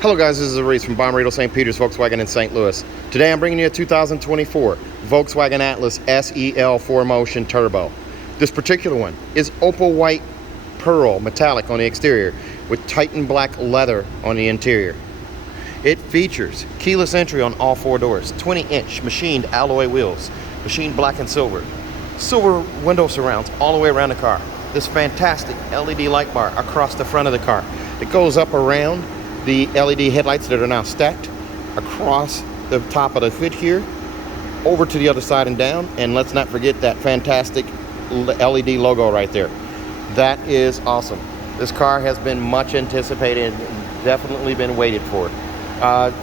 Hello guys, this is Reese from Bommarito St. Peter's Volkswagen in St. Louis. Today I'm bringing you a 2024 Volkswagen Atlas SEL 4Motion Turbo. This particular one is opal white pearl metallic on the exterior with Titan black leather on the interior. It features keyless entry on all four doors, 20-inch machined alloy wheels, machined black and silver window surrounds all the way around the car. This fantastic LED light bar across the front of the car. It goes up around the LED headlights that are now stacked across the top of the hood here, over to the other side and down. And let's not forget that fantastic LED logo right there. That is awesome. This car has been much anticipated and definitely been waited for.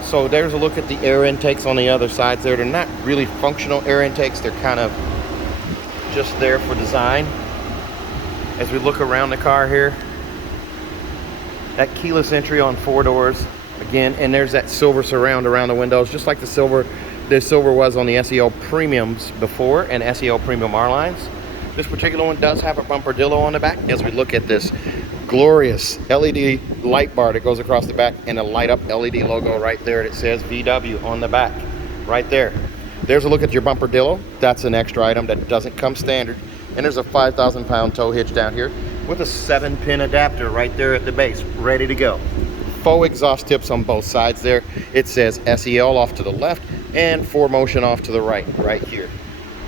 So there's a look at the air intakes on the other sides there. They're not really functional air intakes. They're kind of just there for design. As we look around the car here, that keyless entry on four doors again, and there's that silver surround around the windows, just like the silver was on the SEL Premiums before and SEL Premium R lines. This particular one does have a bumperdillo on the back as we look at this glorious LED light bar that goes across the back and a light up LED logo right there that says VW on the back right there. There's a look at your bumperdillo. That's an extra item that doesn't come standard. And there's a 5,000 pound tow hitch down here with a 7-pin adapter right there at the base, ready to go. Faux exhaust tips on both sides there. It says SEL off to the left and 4Motion off to the right here.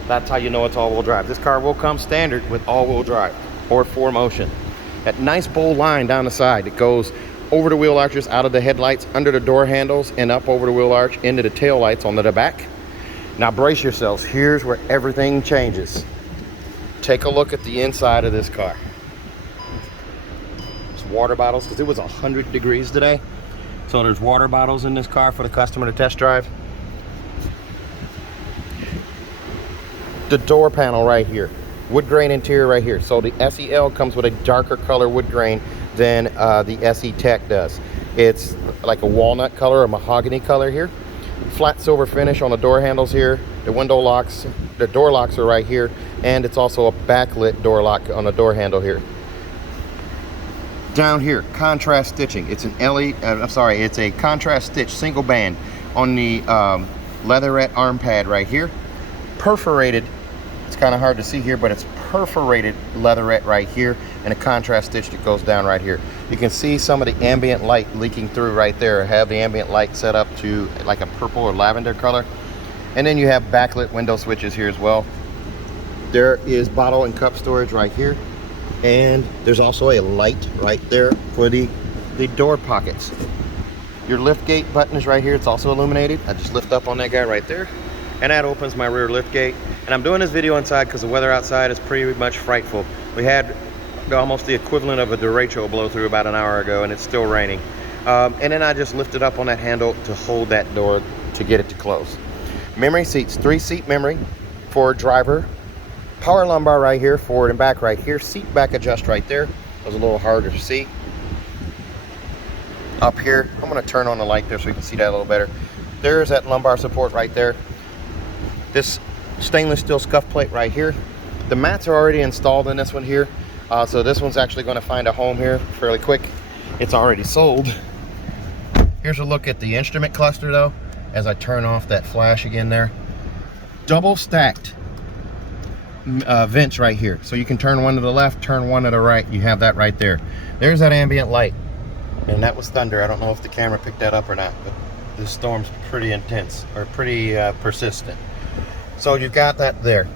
That's how you know it's all-wheel drive. This car will come standard with all-wheel drive or 4Motion. That nice bold line down the side that goes over the wheel arches, out of the headlights, under the door handles, and up over the wheel arch into the tail lights onto the back. Now brace yourselves. Here's where everything changes. Take a look at the inside of this car. There's water bottles because it was 100 degrees today. So there's water bottles in this car for the customer to test drive. The door panel right here. Wood grain interior right here. So the SEL comes with a darker color wood grain than the SE Tech does. It's like a walnut color or mahogany color here. Flat silver finish on the door handles here. The window locks, the door locks are right here, and it's also a backlit door lock on the door handle here. Down here, contrast stitching. It's an it's a contrast stitch single band on the leatherette arm pad right here. Perforated, it's kind of hard to see here, but it's perforated leatherette right here, and a contrast stitch that goes down right here. You can see some of the ambient light leaking through right there. I have the ambient light set up to like a purple or lavender color. And then you have backlit window switches here as well. There is bottle and cup storage right here. And there's also a light right there for the door pockets. Your liftgate button is right here. It's also illuminated. I just lift up on that guy right there. And that opens my rear liftgate. And I'm doing this video inside because the weather outside is pretty much frightful. We had almost the equivalent of a derecho blow through about an hour ago, and it's still raining. And then I just lifted up on that handle to hold that door to get it to close. Memory seats, 3-seat memory for driver. Power lumbar right here, forward and back right here. Seat back adjust right there. It was a little harder to see. Up here, I'm going to turn on the light there so you can see that a little better. There's that lumbar support right there. This stainless steel scuff plate right here. The mats are already installed in this one here. So this one's actually going to find a home here fairly quick. It's already sold. Here's a look at the instrument cluster though, as I turn off that flash again there. Double stacked vents right here. So you can turn one to the left, turn one to the right. You have that right there. There's that ambient light. And that was thunder. I don't know if the camera picked that up or not, but this storm's pretty intense, or pretty persistent. So you've got that there.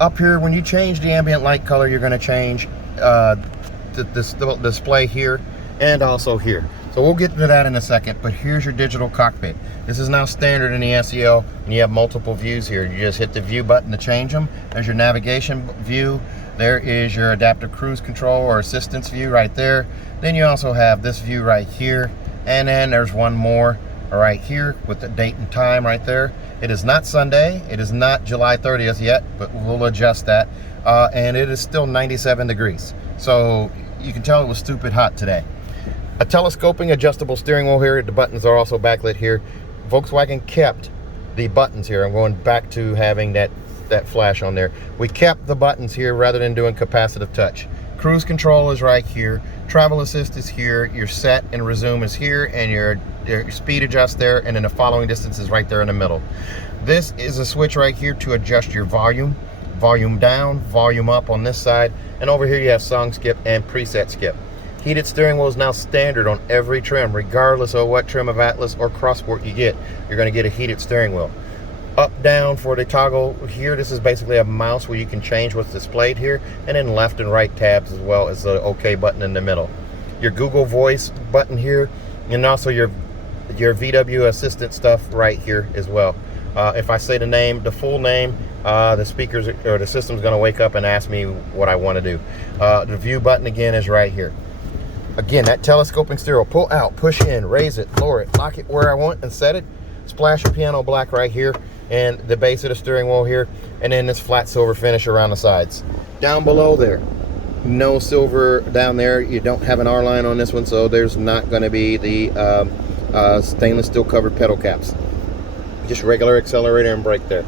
Up here, when you change the ambient light color, you're going to change the display here and also here. So we'll get to that in a second, but here's your digital cockpit. This is now standard in the SEL, and you have multiple views here. You just hit the view button to change them. There's your navigation view. There is your adaptive cruise control or assistance view right there. Then you also have this view right here, and then there's one more right here with the date and time right there. It is not Sunday. It is not July 30th yet, but we'll adjust that. And it is still 97 degrees. So you can tell it was stupid hot today. A telescoping adjustable steering wheel here. The buttons are also backlit here. Volkswagen kept the buttons here. I'm going back to having that flash on there. We kept the buttons here rather than doing capacitive touch. Cruise control is right here. Travel assist is here. Your set and resume is here, and your speed adjust there, and then the following distance is right there in the middle. This is a switch right here to adjust your volume. Volume down, volume up on this side, and over here you have song skip and preset skip. Heated steering wheel is now standard on every trim, regardless of what trim of Atlas or Crossport you get. You're going to get a heated steering wheel. Up, down for the toggle here. This is basically a mouse where you can change what's displayed here, and then left and right tabs, as well as the OK button in the middle. Your Google Voice button here, and also your VW assistant stuff right here as well. If I say the full name, the speakers or the system's going to wake up and ask me what I want to do. The view button again is right here. Again, that telescoping stereo. Pull out, push in, raise it, lower it, lock it where I want and set it. Splash of piano black right here, and the base of the steering wheel here, and then this flat silver finish around the sides. Down below there, no silver down there. You don't have an R line on this one, so there's not going to be the stainless steel covered pedal caps. Just regular accelerator and brake there.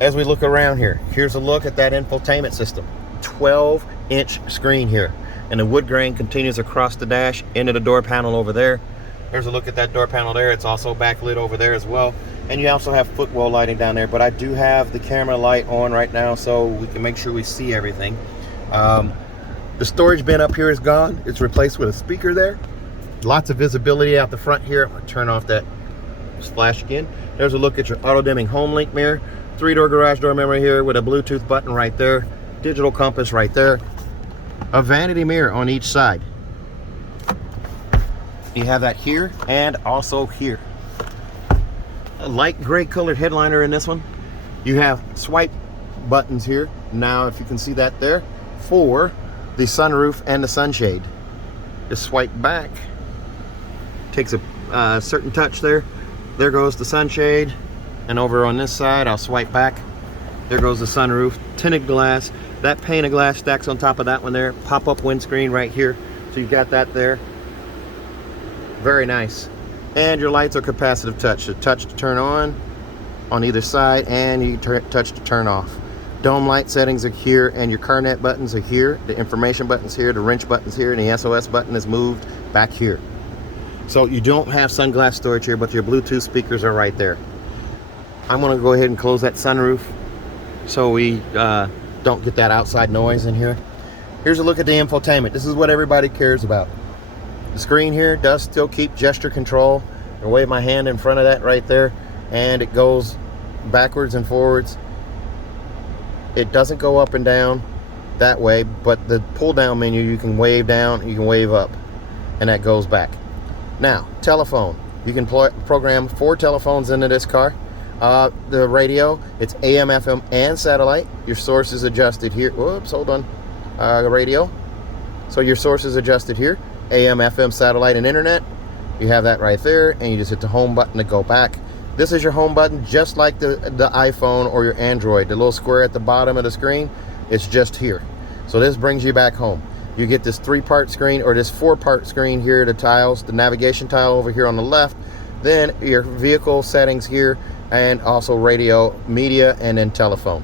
As we look around here, here's a look at that infotainment system. 12-inch screen here, and the wood grain continues across the dash into the door panel over there. There's a look at that door panel there. It's also backlit over there as well, and you also have footwell lighting down there, but I do have the camera light on right now so we can make sure we see everything. The storage bin up here is gone. It's replaced with a speaker there. Lots of visibility out the front here. I'm going to turn off that flash again. There's a look at your auto dimming home link mirror. 3-door garage door memory here with a Bluetooth button right there. Digital compass right there. A vanity mirror on each side. You have that here and also here. A light gray colored headliner in this one. You have swipe buttons here. Now, if you can see that there, for the sunroof and the sunshade. Just swipe back. Takes a certain touch there. There goes the sunshade, and over on this side I'll swipe back. There goes the sunroof. Tinted glass. That pane of glass stacks on top of that one there. Pop-up windscreen right here, so you've got that there. Very nice. And your lights are capacitive touch. So touch to turn on either side, and you touch to turn off. Dome light settings are here, and your CarNet buttons are here. The information button's here, the wrench button's here, and the SOS button is moved back here. So you don't have sunglass storage here, but your Bluetooth speakers are right there. I'm going to go ahead and close that sunroof so we don't get that outside noise in here. Here's a look at the infotainment. This is what everybody cares about. The screen here does still keep gesture control. I wave my hand in front of that right there, and it goes backwards and forwards. It doesn't go up and down that way, but the pull down menu, you can wave down, you can wave up, and that goes back. Now, telephone. You can program 4 telephones into this car. The radio, it's AM, FM, and satellite. Your source is adjusted here. Whoops, hold on. Radio. So your source is adjusted here. AM, FM, satellite, and internet. You have that right there, and you just hit the home button to go back. This is your home button, just like the iPhone or your Android. The little square at the bottom of the screen, it's just here. So this brings you back home. You get this 3-part screen, or this 4-part screen here, the tiles, the navigation tile over here on the left, then your vehicle settings here, and also radio, media, and then telephone.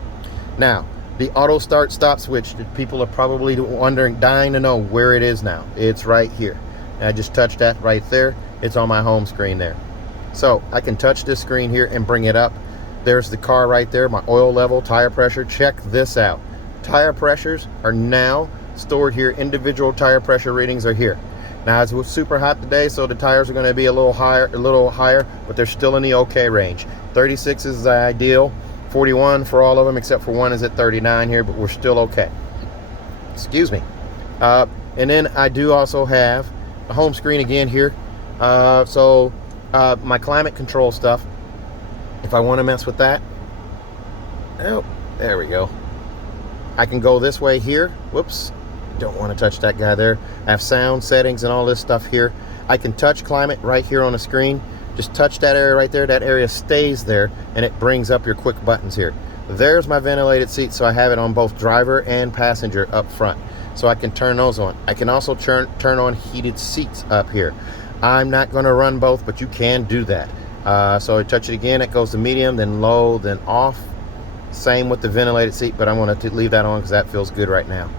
Now, the auto start stop switch, people are probably wondering, dying to know where it is now. It's right here. And I just touched that right there. It's on my home screen there. So I can touch this screen here and bring it up. There's the car right there, my oil level, tire pressure. Check this out. Tire pressures are now stored here. Individual tire pressure readings are here. Now it's super hot today, so the tires are going to be a little higher, but they're still in the okay range. 36 is the ideal. 41 for all of them, except for one is at 39 here, but we're still okay. Excuse me. And then I do also have a home screen again here. My climate control stuff, if I want to mess with that, oh, there we go. I can go this way here. Whoops. Don't want to touch that guy there. I have sound settings and all this stuff here. I can touch climate right here on the screen. Just touch that area right there. That area stays there, and it brings up your quick buttons here. There's my ventilated seat, so I have it on both driver and passenger up front, so I can turn those on. I can also turn on heated seats up here. I'm not going to run both, but you can do that. So I touch it again, it goes to medium, then low, then off. Same with the ventilated seat, but I'm going to leave that on because that feels good right now.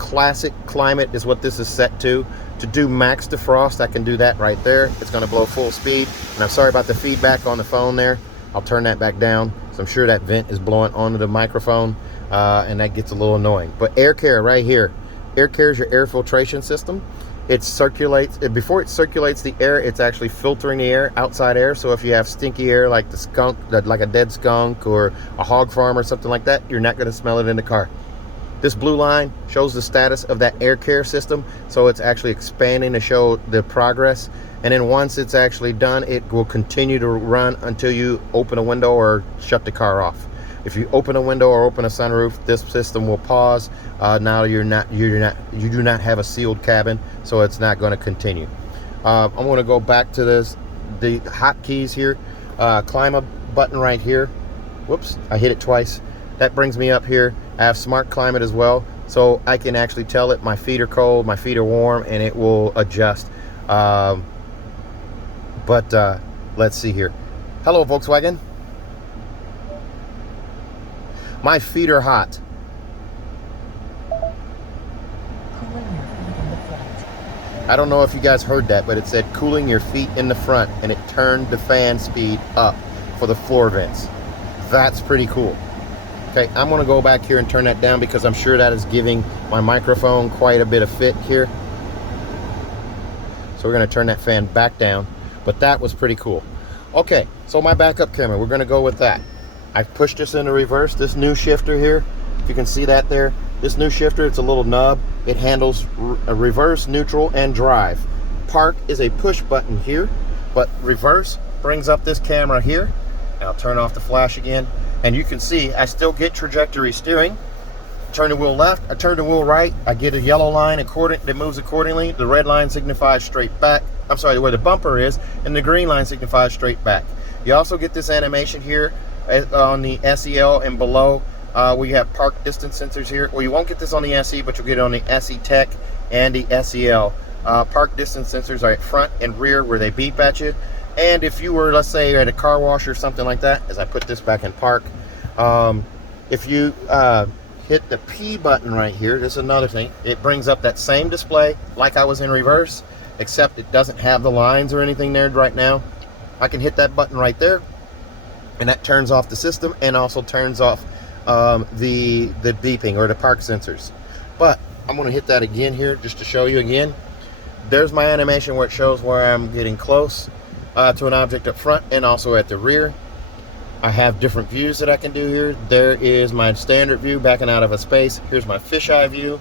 classic climate is what this is set to. To do max defrost, I can do that right there. It's going to blow full speed. And I'm sorry about the feedback on the phone there. I'll turn that back down. So I'm sure that vent is blowing onto the microphone, and that gets a little annoying. But air care right here. Air care is your air filtration system. It circulates, before it circulates the air, it's actually filtering the air, outside air. So if you have stinky air like the skunk, like a dead skunk or a hog farm or something like that, you're not going to smell it in the car. This blue line shows the status of that air care system. So it's actually expanding to show the progress. And then once it's actually done, it will continue to run until you open a window or shut the car off. If you open a window or open a sunroof, this system will pause. Now you do not have a sealed cabin, so it's not going to continue. I'm going to go back to the hotkeys here. Climate button right here. Whoops, I hit it twice. That brings me up here. I have smart climate as well, so I can actually tell it my feet are cold, my feet are warm, and it will adjust. Let's see here. Hello, Volkswagen. My feet are hot. I don't know if you guys heard that, but it said cooling your feet in the front, and it turned the fan speed up for the floor vents. That's pretty cool. Okay, I'm going to go back here and turn that down because I'm sure that is giving my microphone quite a bit of fit here. So we're going to turn that fan back down, but that was pretty cool. Okay, so my backup camera, we're going to go with that. I pushed this into reverse. This new shifter here, if you can see that there, this new shifter, it's a little nub. It handles a reverse, neutral, and drive. Park is a push button here, but reverse brings up this camera here. I'll turn off the flash again, and you can see I still get trajectory steering. Turn the wheel left, I turn the wheel right, I get a yellow line that moves accordingly. The red line signifies straight back. I'm sorry, where the bumper is, and the green line signifies straight back. You also get this animation here on the SEL and below. We have park distance sensors here. Well, you won't get this on the SE, but you'll get it on the SE Tech and the SEL. Park distance sensors are at front and rear where they beep at you. And if you were, let's say, at a car wash or something like that, as I put this back in park, if you hit the P button right here, this is another thing. It brings up that same display like I was in reverse, except it doesn't have the lines or anything there right now. I can hit that button right there, and that turns off the system and also turns off the beeping or the park sensors. But I'm going to hit that again here just to show you again. There's my animation where it shows where I'm getting close to an object up front and also at the rear. I have different views that I can do here. There is my standard view backing out of a space. Here's my fisheye view,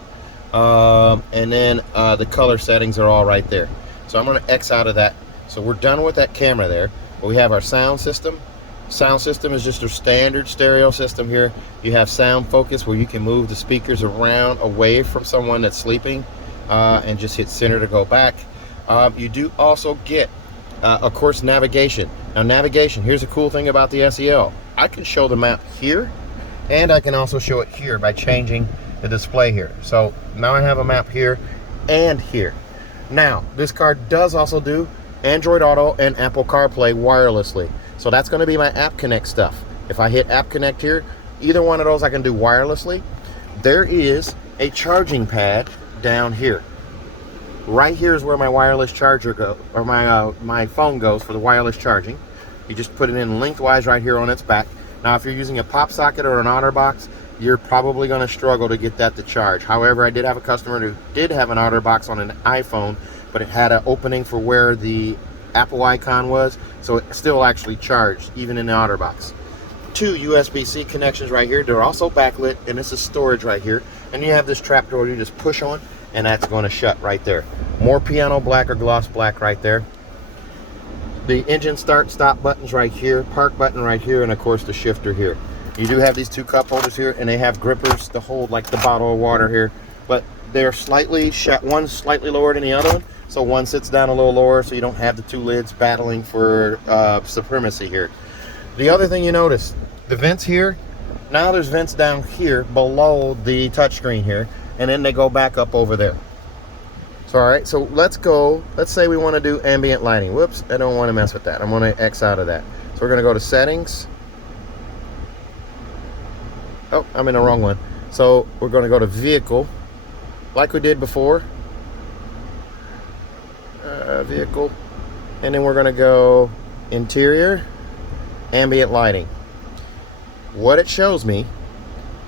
and then the color settings are all right there. So I'm going to X out of that. So we're done with that camera there. We have our sound system. Sound system is just a standard stereo system here. You have sound focus where you can move the speakers around away from someone that's sleeping, and just hit center to go back. You do also get of course, navigation. Now navigation, here's a cool thing about the SEL. I can show the map here, and I can also show it here by changing the display here. So now I have a map here and here. Now this car does also do Android Auto and Apple CarPlay wirelessly. So that's going to be my App Connect stuff. If I hit App Connect here, either one of those I can do wirelessly. There is a charging pad down here. Right here is where my wireless charger goes, or my phone goes for the wireless charging. You just put it in lengthwise right here on its back. Now, if you're using a pop socket or an OtterBox, you're probably going to struggle to get that to charge. However, I did have a customer who did have an OtterBox on an iPhone, but it had an opening for where the Apple icon was, so it still actually charged, even in the OtterBox. 2 USB-C connections right here. They're also backlit, and this is storage right here. And you have this trap door you just push on, and that's going to shut right there. More piano black or gloss black right there. The engine start stop buttons right here, park button right here, and of course the shifter here. You do have these 2 cup holders here, and they have grippers to hold like the bottle of water here, but they're slightly one's slightly lower than the other one, so one sits down a little lower, so you don't have the 2 lids battling for supremacy here. The other thing you notice, the vents here, now there's vents down here below the touchscreen here, and then they go back up over there. So all right, so let's say we want to do ambient lighting. Whoops, I don't want to mess with that. I'm going to X out of that. So we're going to go to settings. Oh, I'm in the wrong one. So we're going to go to vehicle like we did before. Vehicle. And then we're going to go interior, ambient lighting. What it shows me,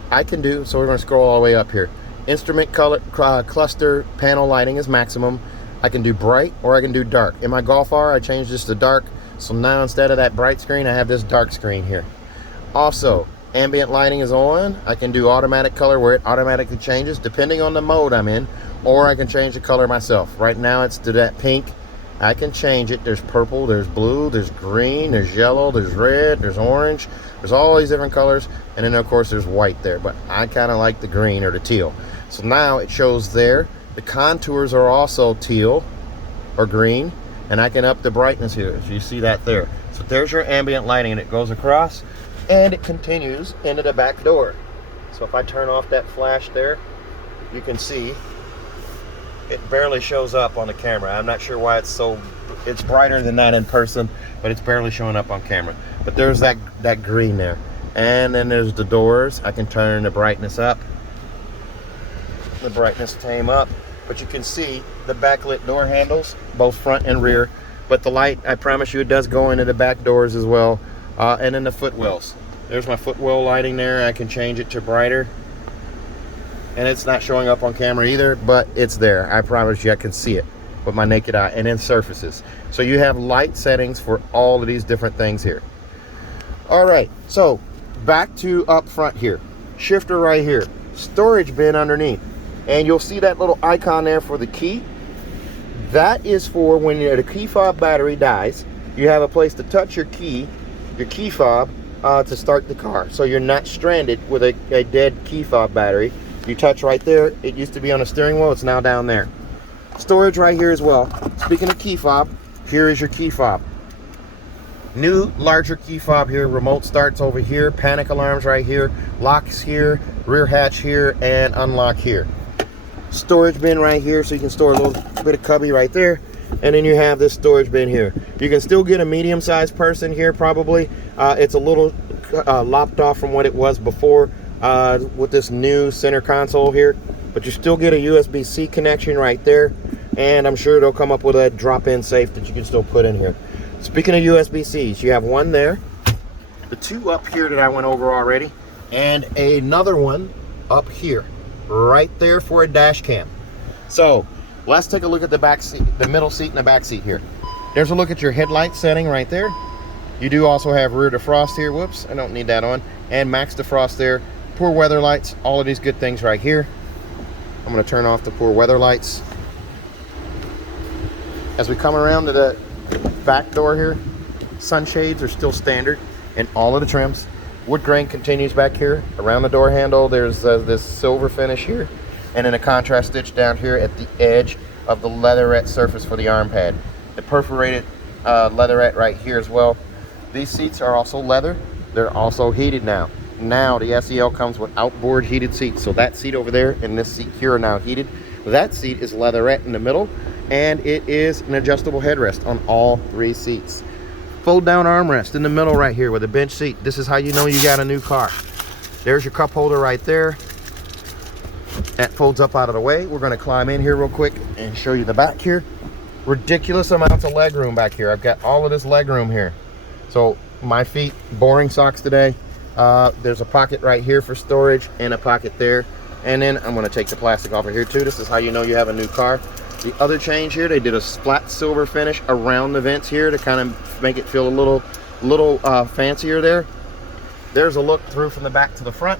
I can do, so we're going to scroll all the way up here. Instrument color cluster panel lighting is maximum. I can do bright or I can do dark. In my Golf R, I changed this to dark. So now instead of that bright screen, I have this dark screen here. Also, ambient lighting is on. I can do automatic color where it automatically changes depending on the mode I'm in, or I can change the color myself. Right now it's to that pink. I can change it. There's purple, there's blue, there's green, there's yellow, there's red, there's orange. There's all these different colors, and then of course there's white there, but I kind of like the green or the teal. So now it shows there. The contours are also teal or green, and I can up the brightness here. So you see that there. So there's your ambient lighting, and it goes across and it continues into the back door. So if I turn off that flash there, you can see it barely shows up on the camera. I'm not sure why it's brighter than that in person, but it's barely showing up on camera. But there's that green there. And then there's the doors. I can turn the brightness up. The brightness came up, but you can see the backlit door handles, both front and rear. But the light, I promise you, it does go into the back doors as well. And then the footwells. There's my footwell lighting there. I can change it to brighter. And it's not showing up on camera either, but it's there. I promise you I can see it with my naked eye. And then surfaces. So you have light settings for all of these different things here. All right, so back to up front here. Shifter right here. Storage bin underneath. And you'll see that little icon there for the key. That is for when the key fob battery dies, you have a place to touch your key fob to start the car. So you're not stranded with a dead key fob battery. You touch right there. It used to be on a steering wheel. It's now down there. Storage right here as well. Speaking of key fob, here is your key fob. New, larger key fob here. Remote starts over here. Panic alarms right here. Locks here. Rear hatch here. And unlock here. Storage bin right here, so you can store a little bit of cubby right there. And then you have this storage bin here. You can still get a medium-sized person here probably. It's a little lopped off from what it was before. With this new center console here, but you still get a USB-C connection right there, and I'm sure they'll come up with a drop-in safe that you can still put in here. Speaking of USB-Cs, you have one there, the two up here that I went over already, and another one up here, right there for a dash cam. So let's take a look at the back seat, the middle seat and the back seat here. There's a look at your headlight setting right there. You do also have rear defrost here. Whoops, I don't need that on. And max defrost there. Poor weather lights, all of these good things right here. I'm going to turn off the poor weather lights. As we come around to the back door here, sunshades are still standard in all of the trims. Wood grain continues back here. Around the door handle, there's this silver finish here, and then a contrast stitch down here at the edge of the leatherette surface for the arm pad. The perforated leatherette right here as well. These seats are also leather. They're also heated now. Now the SEL comes with outboard heated seats. So that seat over there and this seat here are now heated. That seat is leatherette in the middle, and it is an adjustable headrest on all three seats. Fold down armrest in the middle right here with a bench seat. This is how you know you got a new car. There's your cup holder right there. That folds up out of the way. We're going to climb in here real quick and show you the back here. Ridiculous amounts of leg room back here. I've got all of this leg room here. So my feet, boring socks today. There's a pocket right here for storage and a pocket there. And then I'm going to take the plastic off of here too. This is how you know you have a new car. The other change here, they did a flat silver finish around the vents here to kind of make it feel a little fancier there. There's a look through from the back to the front.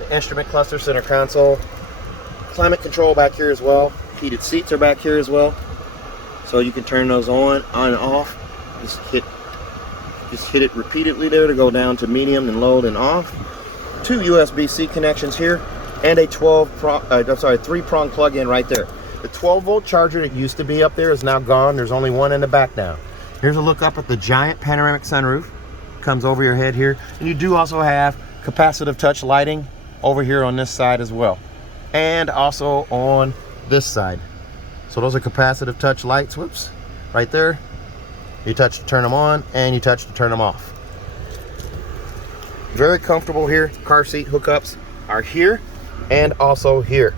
The instrument cluster, center console, climate control back here as well. Heated seats are back here as well, so you can turn those on and off. Just hit it repeatedly there to go down to medium and low and off. Two USB-C connections here, and a 3-prong plug-in right there. The 12-volt charger that used to be up there is now gone. There's only one in the back now. Here's a look up at the giant panoramic sunroof. Comes over your head here, and you do also have capacitive touch lighting over here on this side as well, and also on this side. So those are capacitive touch lights. Whoops, right there. You touch to turn them on, and you touch to turn them off. Very comfortable here. Car seat hookups are here and also here.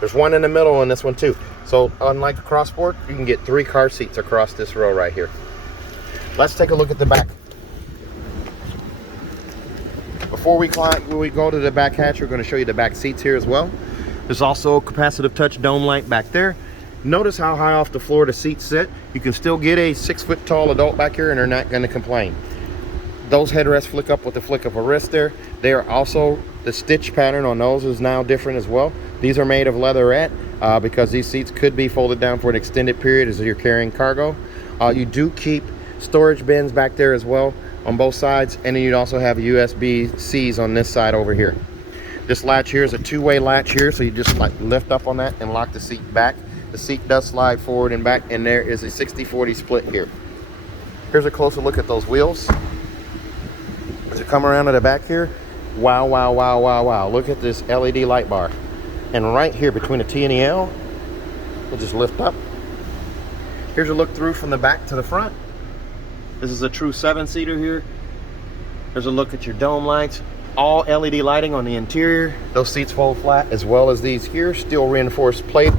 There's one in the middle on this one too. So unlike the crossboard, you can get 3 car seats across this row right here. Let's take a look at the back. Before we go to the back hatch, we're going to show you the back seats here as well. There's also a capacitive touch dome light back there. Notice how high off the floor the seats sit. You can still get a 6-foot tall adult back here and they're not going to complain. Those headrests flick up with the flick of a wrist there. They are also, the stitch pattern on those is now different as well. These are made of leatherette because these seats could be folded down for an extended period as you're carrying cargo. You do keep storage bins back there as well on both sides, and then you'd also have USB-Cs on this side over here. This latch here is a 2-way latch here, so you just like lift up on that and lock the seat back. The seat does slide forward and back, and there is a 60-40 split here. Here's a closer look at those wheels. As you come around to the back here, wow, wow, wow, wow, wow. Look at this LED light bar. And right here between the T and the L, we'll just lift up. Here's a look through from the back to the front. This is a true 7-seater here. There's a look at your dome lights. All LED lighting on the interior. Those seats fold flat, as well as these here. Steel reinforced plate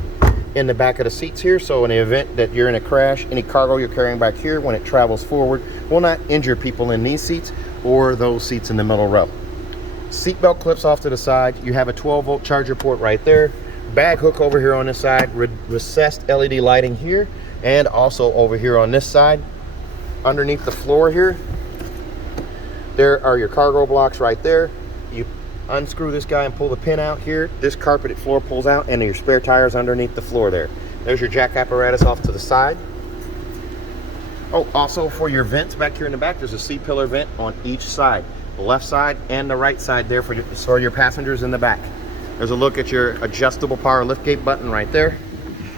in the back of the seats here. So in the event that you're in a crash, any cargo you're carrying back here, when it travels forward, will not injure people in these seats or those seats in the middle row. Seat belt clips off to the side. You have a 12-volt charger port right there. Bag hook over here on this side. Recessed LED lighting here, and also over here on this side. Underneath the floor here, there are your cargo blocks right there. You unscrew this guy and pull the pin out here. This carpeted floor pulls out, and your spare tires underneath the floor there. There's your jack apparatus off to the side. Oh, also for your vents back here in the back, there's a C-pillar vent on each side. The left side and the right side there for your passengers in the back. There's a look at your adjustable power liftgate button right there.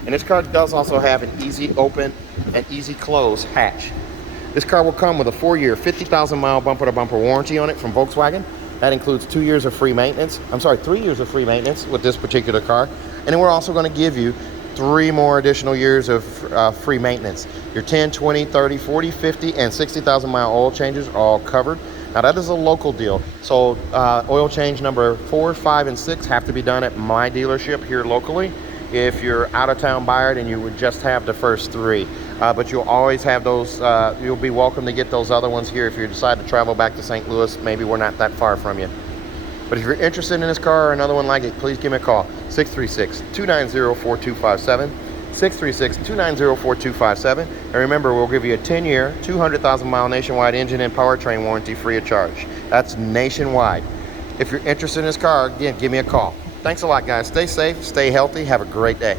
And this car does also have an easy open and easy close hatch. This car will come with a 4-year, 50,000-mile bumper-to-bumper warranty on it from Volkswagen. That includes 2 years of free maintenance. 3 years of free maintenance with this particular car. And then we're also going to give you 3 more additional years of free maintenance. Your 10, 20, 30, 40, 50, and 60,000-mile oil changes are all covered. Now that is a local deal. So oil change number 4, 5, and 6 have to be done at my dealership here locally. If you're out of town buyer, then you would just have the first 3. But you'll always have those, you'll be welcome to get those other ones here if you decide to travel back to St. Louis. Maybe we're not that far from you. But if you're interested in this car or another one like it, please give me a call. 636-290-4257. 636-290-4257. And remember, we'll give you a 10-year, 200,000-mile nationwide engine and powertrain warranty free of charge. That's nationwide. If you're interested in this car, again, give me a call. Thanks a lot, guys. Stay safe, stay healthy, have a great day.